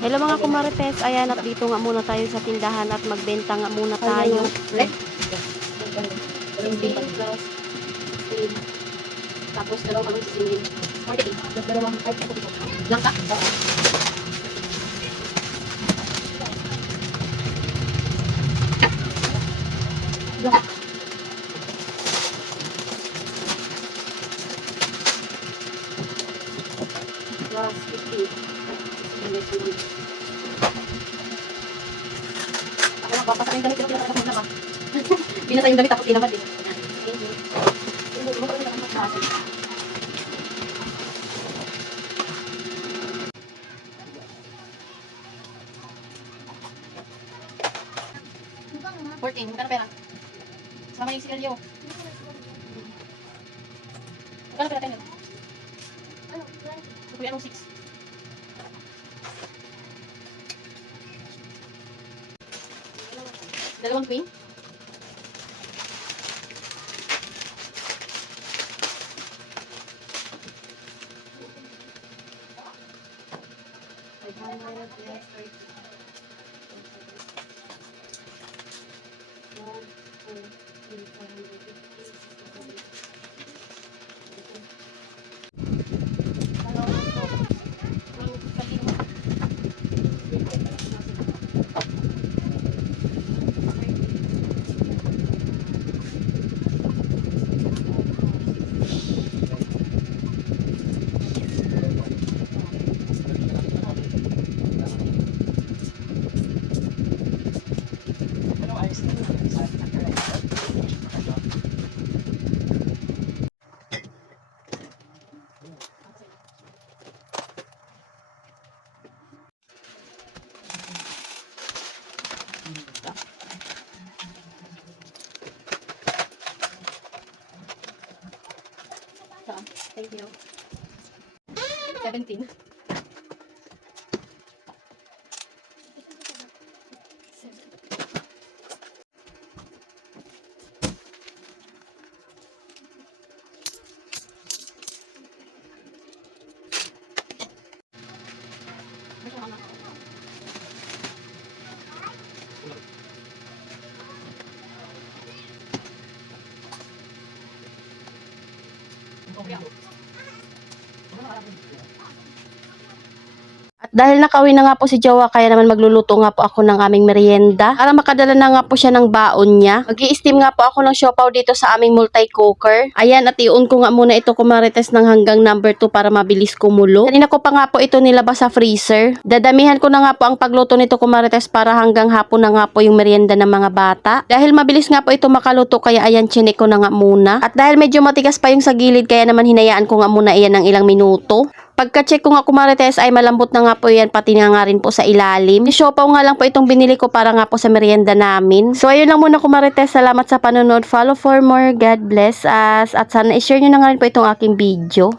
Hello mga kumarites, ayan at dito nga muna tayo sa tindahan at magbenta nga muna tayo. Tapos dalawa kami sa singin. 48. Dalawang langka. Langka. Plus 50. Ako lang, papasa yung damit. Pinatay yung damit. Pinatay yung damit. Tapos tinamad eh. $14. Magkano pera? Sama yung sigarilyo. Magkano pera tayo? Kuya, anong 6? Dalawang queen? Thank you. 17. At dahil nakauwi na nga po si Jowa, kaya naman magluluto nga po ako ng aming merienda. Para makadala na nga po siya ng baon niya. Mag-i-steam nga po ako ng siopaw dito sa aming multi-cooker. Ayan, at iun ko nga muna ito kumarites ng hanggang number 2 para mabilis kumulo. Kanina ko pa nga po ito nilabas sa freezer. Dadamihan ko na nga po ang pagluto nito kumarites para hanggang hapon na nga po yung merienda ng mga bata. Dahil mabilis nga po ito makaluto, kaya ayan, chinek ko na nga muna. At dahil medyo matigas pa yung sa gilid, kaya naman hinayaan ko nga muna iyan ng ilang minuto. Pagka-check ko nga kumarites ay malambot na nga po yan, pati nga rin po sa ilalim. Siopaw nga lang po itong binili ko para nga po sa merienda namin. So ayun lang muna kumarites, salamat sa panonood. Follow for more. God bless us. At sana i-share nyo na nga rin po itong aking video.